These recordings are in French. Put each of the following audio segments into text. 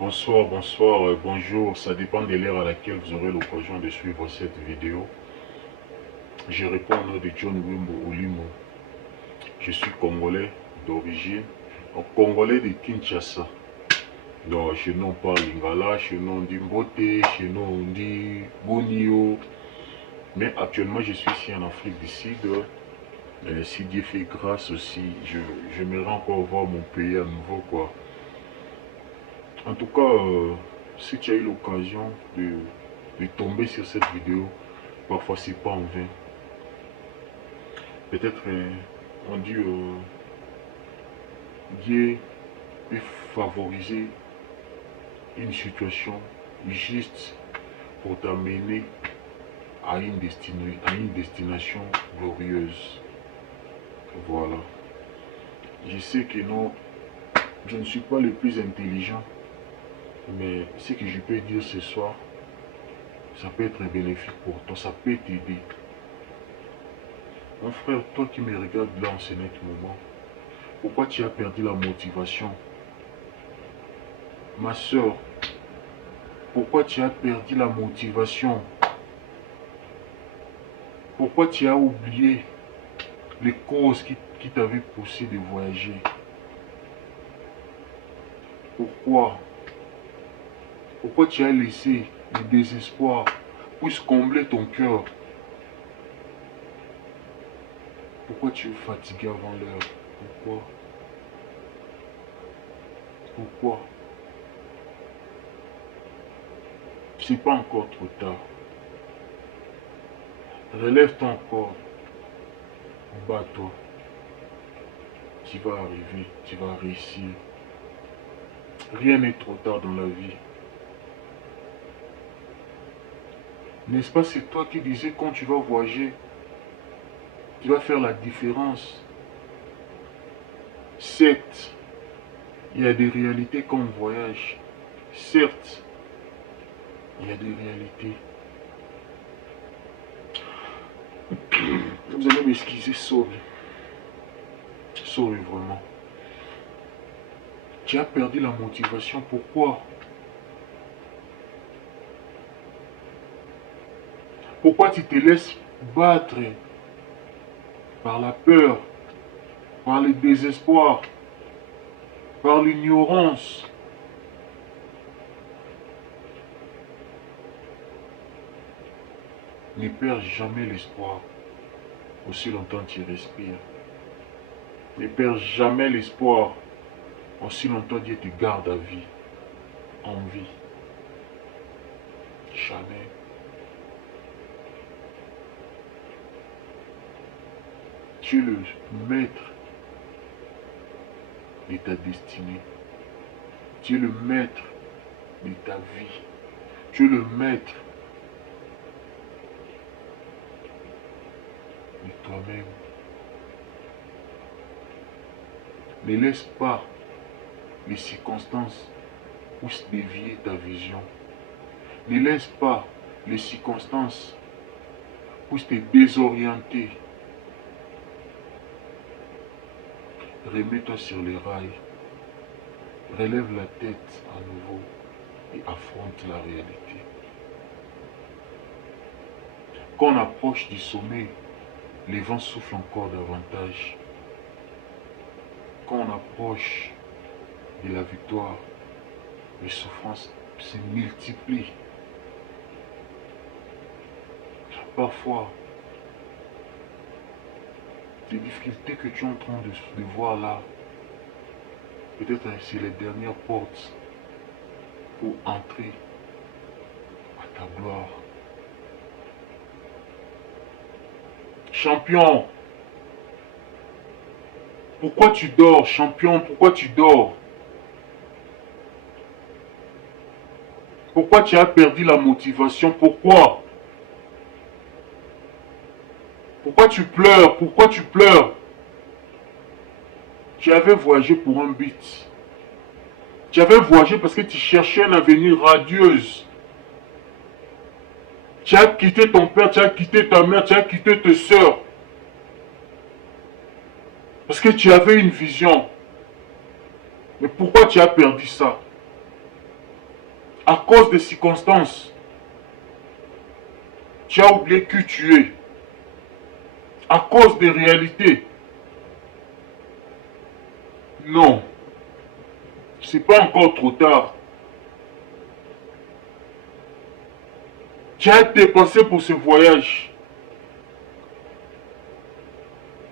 Bonsoir, bonjour, ça dépend de l'heure à laquelle vous aurez l'occasion de suivre cette vidéo. Je réponds au nom de John Wimbo Olimo. Je suis congolais d'origine, congolais de Kinshasa. Donc chez nous on parle lingala, chez nous on dit mbote, chez nous on dit bonio. Mais actuellement je suis ici en Afrique du Sud. Si Dieu fait grâce aussi, j'aimerais encore voir mon pays à nouveau quoi. En tout cas, si tu as eu l'occasion de tomber sur cette vidéo, parfois c'est pas en vain. Peut-être on dit Dieu peut favoriser une situation juste pour t'amener à une destination glorieuse. Voilà. Je sais que non, je ne suis pas le plus intelligent, mais ce que je peux dire ce soir, ça peut être bénéfique pour toi, ça peut t'aider. Mon frère, toi qui me regardes là en ce net moment, pourquoi tu as perdu la motivation? Ma soeur, pourquoi tu as perdu la motivation? Pourquoi tu as oublié les causes qui t'avaient poussé de voyager? Pourquoi tu as laissé le désespoir puisse combler ton cœur? Pourquoi tu es fatigué avant l'heure? Pourquoi? C'est pas encore trop tard. Relève-toi encore. Bats-toi. Tu vas arriver, tu vas réussir. Rien n'est trop tard dans la vie. N'est-ce pas, c'est toi qui disais quand tu vas voyager, tu vas faire la différence. Certes, il y a des réalités quand on voyage. Certes, il y a des réalités. Vous allez m'excuser, sorry. Sorry vraiment. Tu as perdu la motivation, pourquoi? Pourquoi tu te laisses battre par la peur, par le désespoir, par l'ignorance? Ne perds jamais l'espoir aussi longtemps que tu respires. Ne perds jamais l'espoir aussi longtemps Dieu te garde à vie, en vie. Jamais. Tu es le maître de ta destinée. Tu es le maître de ta vie. Tu es le maître de toi-même. Ne laisse pas les circonstances puissent dévier ta vision. Ne laisse pas les circonstances puissent te désorienter. Remets-toi sur les rails. Relève la tête à nouveau et affronte la réalité. Quand on approche du sommet, les vents soufflent encore davantage. Quand on approche de la victoire, les souffrances se multiplient. Parfois, les difficultés que tu es en train de voir là, peut-être c'est les dernières portes pour entrer à ta gloire. Champion, pourquoi tu dors? Champion, pourquoi tu dors? Pourquoi tu as perdu la motivation? Pourquoi? Pourquoi tu pleures? Pourquoi tu pleures? Tu avais voyagé pour un but. Tu avais voyagé parce que tu cherchais un avenir radieuse. Tu as quitté ton père, tu as quitté ta mère, tu as quitté tes soeurs. Parce que tu avais une vision. Mais pourquoi tu as perdu ça? À cause des circonstances, tu as oublié qui tu es. À cause des réalités. Non. C'est pas encore trop tard. Tu as dépensé pour ce voyage.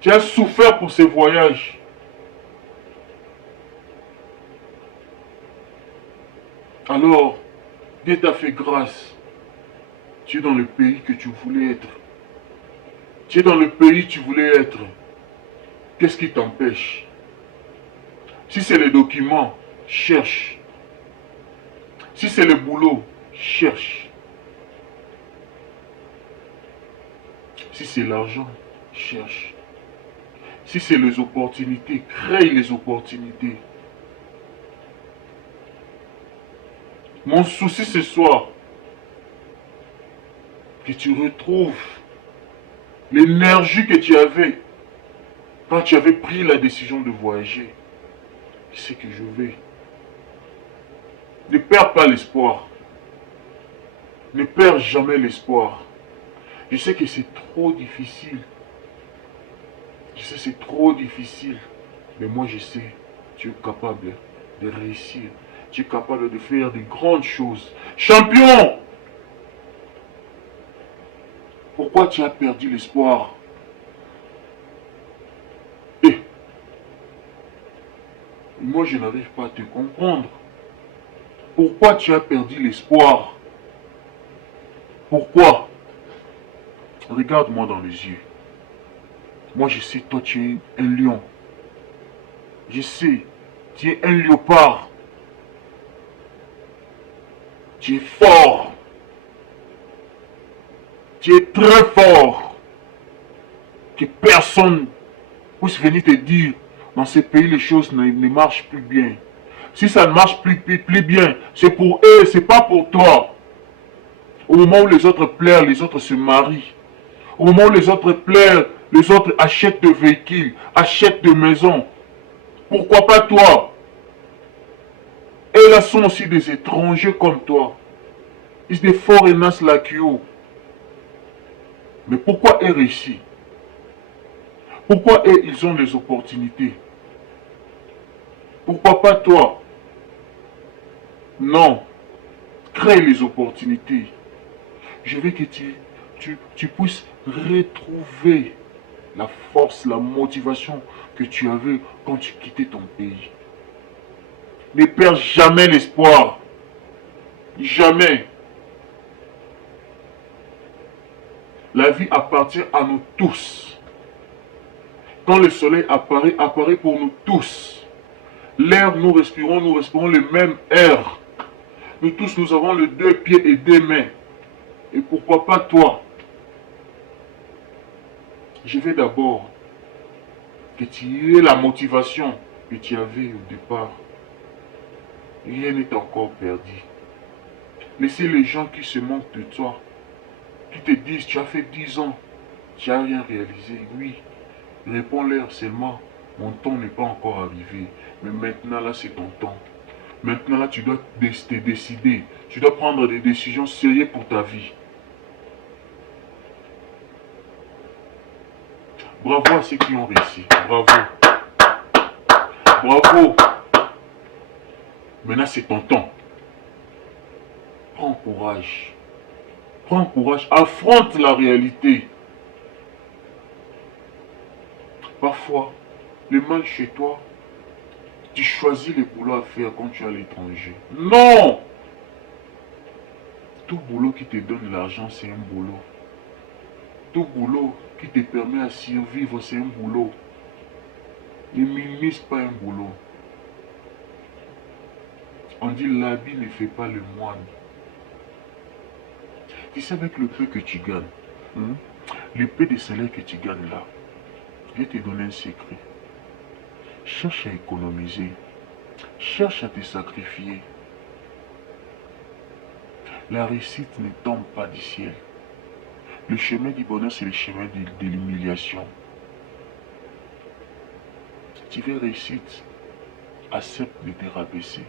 Tu as souffert pour ce voyage. Alors, Dieu t'a fait grâce. Tu es dans le pays que tu voulais être. Tu es dans le pays que tu voulais être. Qu'est-ce qui t'empêche? Si c'est les documents, cherche. Si c'est le boulot, cherche. Si c'est l'argent, cherche. Si c'est les opportunités, crée les opportunités. Mon souci ce soir, que tu retrouves l'énergie que tu avais quand tu avais pris la décision de voyager. C'est que je vais. Ne perds pas l'espoir. Ne perds jamais l'espoir. Je sais que c'est trop difficile. Je sais que c'est trop difficile. Mais moi je sais, tu es capable de réussir. Tu es capable de faire de grandes choses. Champion! Pourquoi tu as perdu l'espoir? Et moi je n'arrive pas à te comprendre. Pourquoi tu as perdu l'espoir? Pourquoi? Regarde-moi dans les yeux. Moi je sais, toi tu es un lion. Je sais, tu es un léopard. Tu es fort. Tu es très fort. Que personne puisse venir te dire, dans ce pays les choses ne marchent plus bien. Si ça ne marche plus bien, c'est pour eux, c'est pas pour toi. Au moment où les autres pleurent, les autres se marient. Au moment où les autres pleurent, les autres achètent de véhicules, achètent de maisons. Pourquoi pas toi? Et là sont aussi des étrangers comme toi. Ils sont des foreigners like you. Mais pourquoi eux réussissent? Pourquoi eux, ils ont des opportunités? Pourquoi pas toi? Non. Crée les opportunités. Je veux que tu puisses retrouver la force, la motivation que tu avais quand tu quittais ton pays. Ne perds jamais l'espoir. Jamais. La vie appartient à nous tous. Quand le soleil apparaît, apparaît pour nous tous. L'air, nous respirons le même air. Nous tous, nous avons les deux pieds et deux mains. Et pourquoi pas toi? Je veux d'abord que tu aies la motivation que tu avais au départ. Rien n'est encore perdu. Laissez les gens qui se moquent de toi, qui te disent, tu as fait 10 ans, tu n'as rien réalisé. Oui, réponds-leur seulement, mon temps n'est pas encore arrivé. Mais maintenant, là, c'est ton temps. Maintenant, là, tu dois te décider. Tu dois prendre des décisions sérieuses pour ta vie. Bravo à ceux qui ont réussi. Bravo. Bravo. Maintenant, c'est ton temps. Prends courage. Prends courage. Affronte la réalité. Parfois, le mal chez toi, tu choisis les boulots à faire quand tu es à l'étranger. Non! Tout boulot qui te donne l'argent, c'est un boulot. Tout boulot qui te permet de survivre, c'est un boulot. Ne minimise pas un boulot. On dit l'habit ne fait pas le moine. Tu sais avec le peu que tu gagnes, le peu de salaire que tu gagnes là, je vais te donner un secret. Cherche à économiser. Cherche à te sacrifier. La réussite ne tombe pas du ciel. Le chemin du bonheur, c'est le chemin de l'humiliation. Tu veux réussir, accepte de te rabaisser.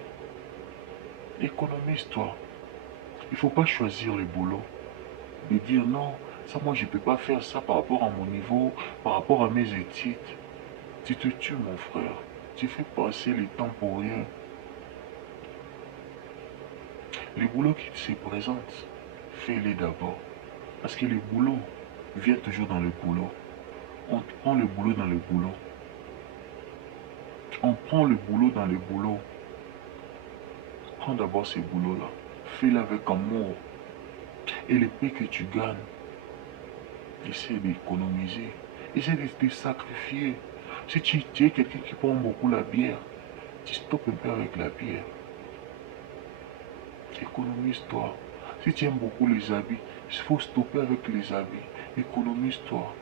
Économise-toi. Il ne faut pas choisir le boulot. De dire non, ça moi je ne peux pas faire ça par rapport à mon niveau, par rapport à mes études. Tu te tues mon frère. Tu fais passer le temps pour rien. Les boulots qui se présentent, fais-les d'abord. Parce que le boulot vient toujours dans le boulot. On prend le boulot dans le boulot. On prend le boulot dans le boulot. Prends d'abord ce boulot-là. Fais-le avec amour. Et le prix que tu gagnes, essaie d'économiser. Essaie de te sacrifier. Si tu es quelqu'un qui prend beaucoup la bière, tu stoppes un peu avec la bière. Économise-toi. Si tu aimes beaucoup les habits, il faut stopper avec les habits. Économise-toi.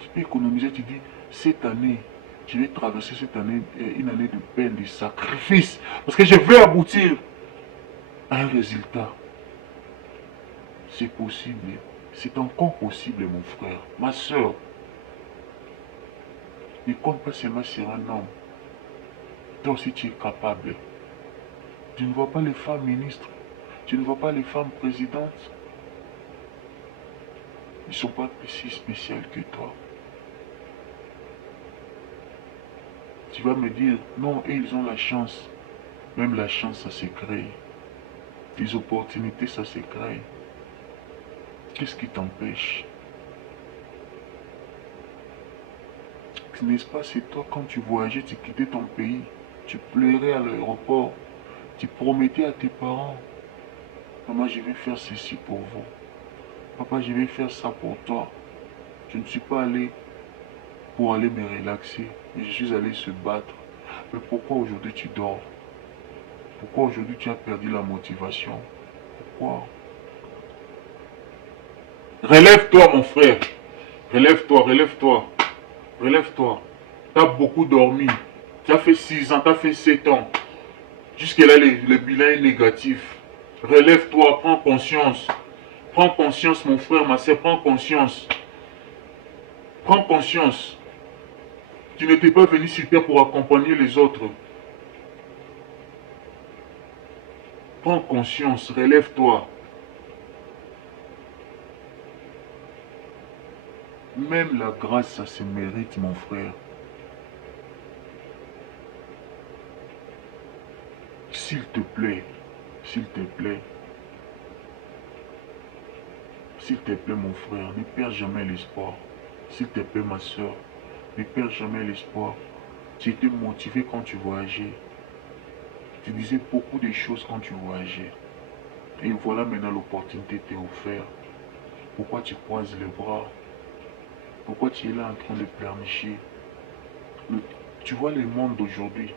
Tu peux économiser, tu dis, cette année, je vais traverser cette année, une année de peine, de sacrifice. Parce que je veux aboutir à un résultat. C'est possible. C'est encore possible, mon frère. Ma soeur. Ne compte pas seulement sur un homme. Toi aussi, tu es capable. Tu ne vois pas les femmes ministres. Tu ne vois pas les femmes présidentes. Ils ne sont pas si spéciales que toi. Tu vas me dire, non, et ils ont la chance. Même la chance, ça se crée. Les opportunités, ça se crée. Qu'est-ce qui t'empêche? N'est-ce pas, c'est toi, quand tu voyageais, tu quittais ton pays, tu pleurais à l'aéroport, tu promettais à tes parents, maman, je vais faire ceci pour vous. Papa, je vais faire ça pour toi. Je ne suis pas allé pour aller me relaxer, mais je suis allé se battre. Mais pourquoi aujourd'hui tu dors? Pourquoi aujourd'hui tu as perdu la motivation? Pourquoi? Relève-toi, mon frère. Relève-toi, relève-toi. Relève-toi. Tu as beaucoup dormi. Tu as fait 6 ans, tu as fait 7 ans. Jusque-là, le bilan est négatif. Relève-toi, prends conscience. Prends conscience, mon frère, ma soeur, prends conscience. Prends conscience. Tu n'étais pas venu sur terre pour accompagner les autres. Prends conscience, relève-toi. Même la grâce, ça se mérite, mon frère. S'il te plaît, s'il te plaît, s'il te plaît, mon frère, ne perds jamais l'espoir. S'il te plaît, ma soeur, ne perds jamais l'espoir. Tu étais motivé quand tu voyageais. Tu disais beaucoup de choses quand tu voyageais. Et voilà maintenant l'opportunité t'est offerte. Pourquoi tu croises les bras? Pourquoi tu es là en train de pleurnicher? Tu vois le monde d'aujourd'hui.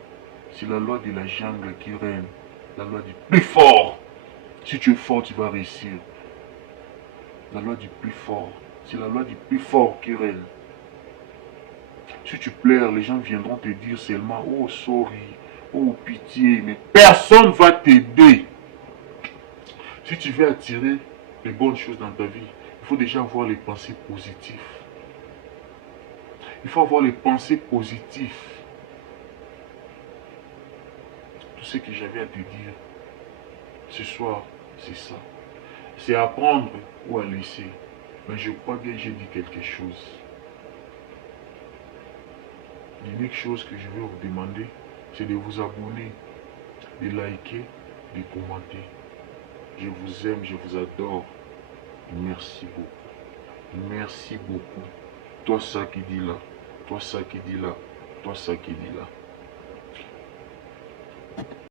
C'est la loi de la jungle qui règne. La loi du plus fort. Si tu es fort, tu vas réussir. La loi du plus fort. C'est la loi du plus fort qui règne. Si tu pleures, les gens viendront te dire seulement, oh sorry, oh pitié, mais personne ne va t'aider. Si tu veux attirer les bonnes choses dans ta vie, il faut déjà avoir les pensées positives. Il faut avoir les pensées positives. Tout ce que j'avais à te dire ce soir, c'est ça. C'est à prendre ou à laisser. Mais je crois bien que j'ai dit quelque chose. L'unique chose que je vais vous demander, c'est de vous abonner, de liker, de commenter. Je vous aime, je vous adore. Merci beaucoup. Merci beaucoup. Toi ça qui dit là, toi ça qui dit là, toi ça qui dit là.